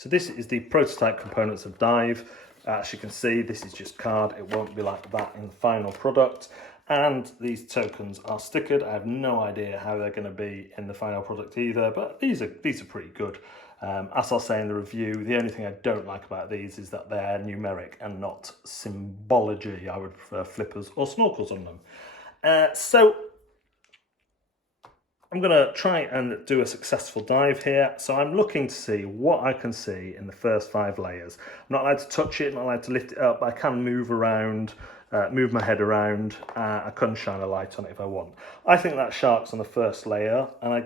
So this is the prototype components of Dive. As you can see, this is just card. It won't be like that in the final product. And these tokens are stickered. I have no idea how they're going to be in the final product either, but these are pretty good. As I'll say in the review, the only thing I don't like about these is that they're numeric and not symbology. I would prefer flippers or snorkels on them. So I'm going to try and do a successful dive here. So I'm looking to see what I can see in the first 5 layers. I'm not allowed to touch it, not allowed to lift it up. I can move around, move my head around. I can shine a light on it if I want. I think that shark's on the first layer, and I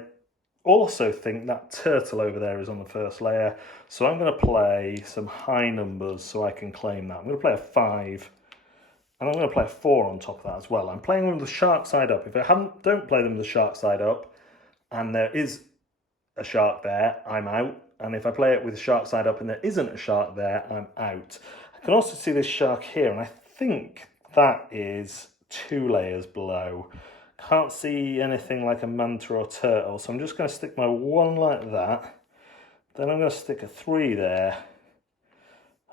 also think that turtle over there is on the first layer. So I'm going to play some high numbers so I can claim that. I'm going to play a 5. And I'm going to play a 4 on top of that as well. I'm playing them with the shark side up. If I don't play them with the shark side up, and there is a shark there, I'm out. And if I play it with the shark side up and there isn't a shark there, I'm out. I can also see this shark here, and I think that is 2 layers below. Can't see anything like a manta or turtle, so I'm just going to stick my 1 like that. Then I'm going to stick a 3 there.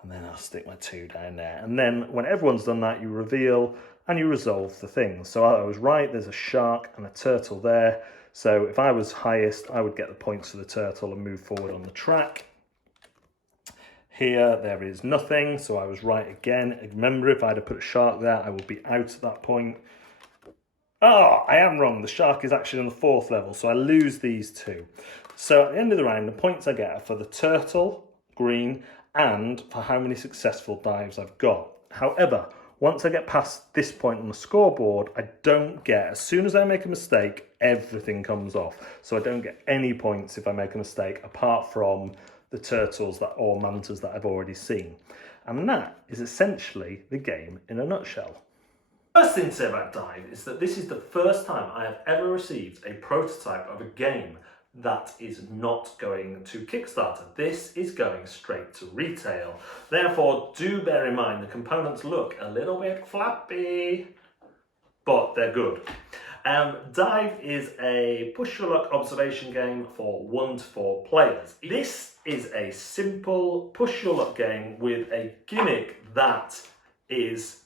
And then I'll stick my 2 down there. And then when everyone's done that, you reveal and you resolve the things. So I was right, there's a shark and a turtle there. So if I was highest, I would get the points for the turtle and move forward on the track. Here, there is nothing, so I was right again. Remember, if I'd have put a shark there, I would be out at that point. Oh, I am wrong. The shark is actually on the 4th level, so I lose these 2. So at the end of the round, the points I get are for the turtle, green, and for how many successful dives I've got. However, once I get past this point on the scoreboard, I don't get, as soon as I make a mistake, everything comes off. So I don't get any points if I make a mistake, apart from the turtles or mantas that I've already seen. And that is essentially the game in a nutshell. First thing to say about Dive is that this is the first time I have ever received a prototype of a game that is not going to Kickstarter. This is going straight to retail. Therefore, do bear in mind the components look a little bit flappy, but they're good. Dive is a push-your-luck observation game for 1 to 4 players. This is a simple push-your-luck game with a gimmick that is,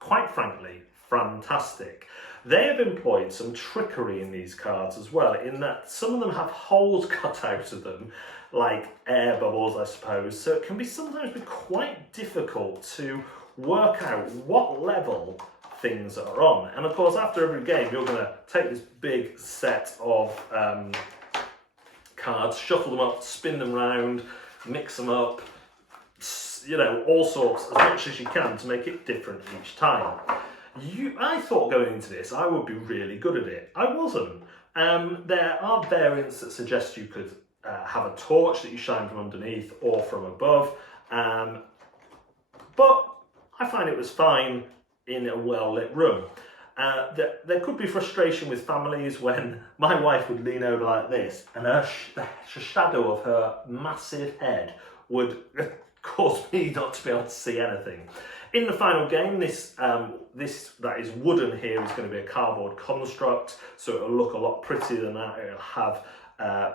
quite frankly, fantastic. They have employed some trickery in these cards as well, in that some of them have holes cut out of them, like air bubbles, I suppose, so it can sometimes be quite difficult to work out what level things are on. And of course, after every game, you're going to take this big set of cards, shuffle them up, spin them round, mix them up, you know, all sorts, as much as you can to make it different each time. I thought going into this I would be really good at it. I wasn't. There are variants that suggest you could have a torch that you shine from underneath or from above, but I find it was fine in a well-lit room. There could be frustration with families when my wife would lean over like this and the shadow of her massive head would cause me not to be able to see anything. In the final game, this that is wooden here is going to be a cardboard construct, so it'll look a lot prettier than that. It'll have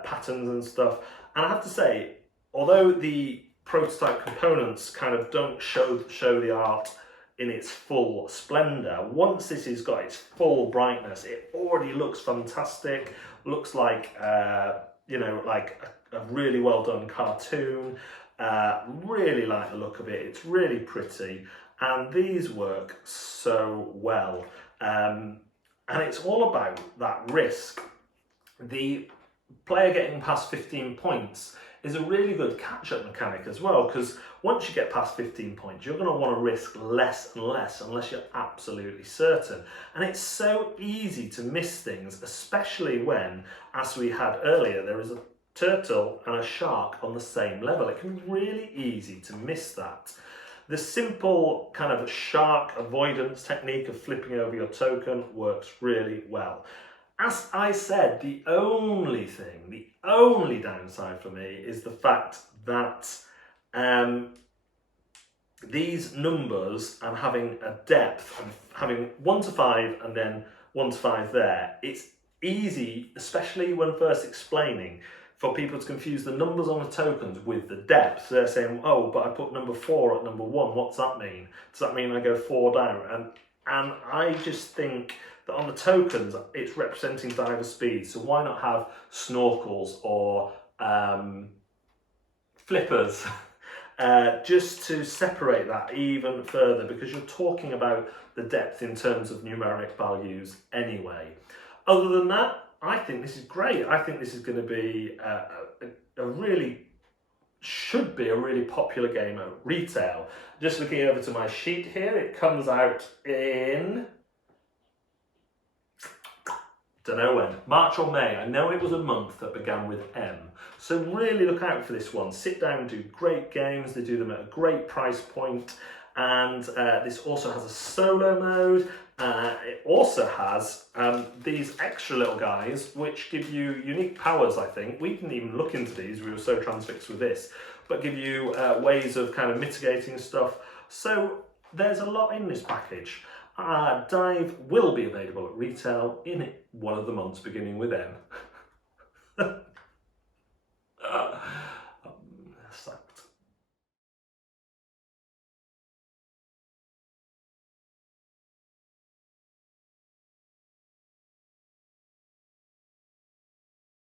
patterns and stuff. And I have to say, although the prototype components kind of don't show the art in its full splendour, once this has got its full brightness, it already looks fantastic. Looks like you know, like a really well done cartoon. Really like the look of it. It's really pretty, and these work so well. And it's all about that risk. The player getting past 15 points is a really good catch-up mechanic as well, because once you get past 15 points, you're going to want to risk less and less unless you're absolutely certain. And it's so easy to miss things, especially when, as we had earlier, there is a turtle and a shark on the same level. It can be really easy to miss that. The simple kind of shark avoidance technique of flipping over your token works really well. As I said, the only downside for me is the fact that these numbers and having a depth and having 1 to 5 and then 1 to 5 there, it's easy, especially when first explaining, for people to confuse the numbers on the tokens with the depth. So they're saying, oh, but I put number 4 at number 1. What's that mean? Does that mean I go 4 down? And I just think that on the tokens, it's representing diver speed. So why not have snorkels or flippers just to separate that even further, because you're talking about the depth in terms of numeric values anyway. Other than that, I think this is great. I think this is going to be should be a really popular game at retail. Just looking over to my sheet here, it comes out in, don't know when, March or May. I know it was a month that began with M. So really look out for this one. Sit down and do great games. They do them at a great price point. And this also has a solo mode. It also has these extra little guys which give you unique powers, I think. We didn't even look into these, we were so transfixed with this, but give you ways of kind of mitigating stuff. So there's a lot in this package. Dive will be available at retail in one of the months beginning with M.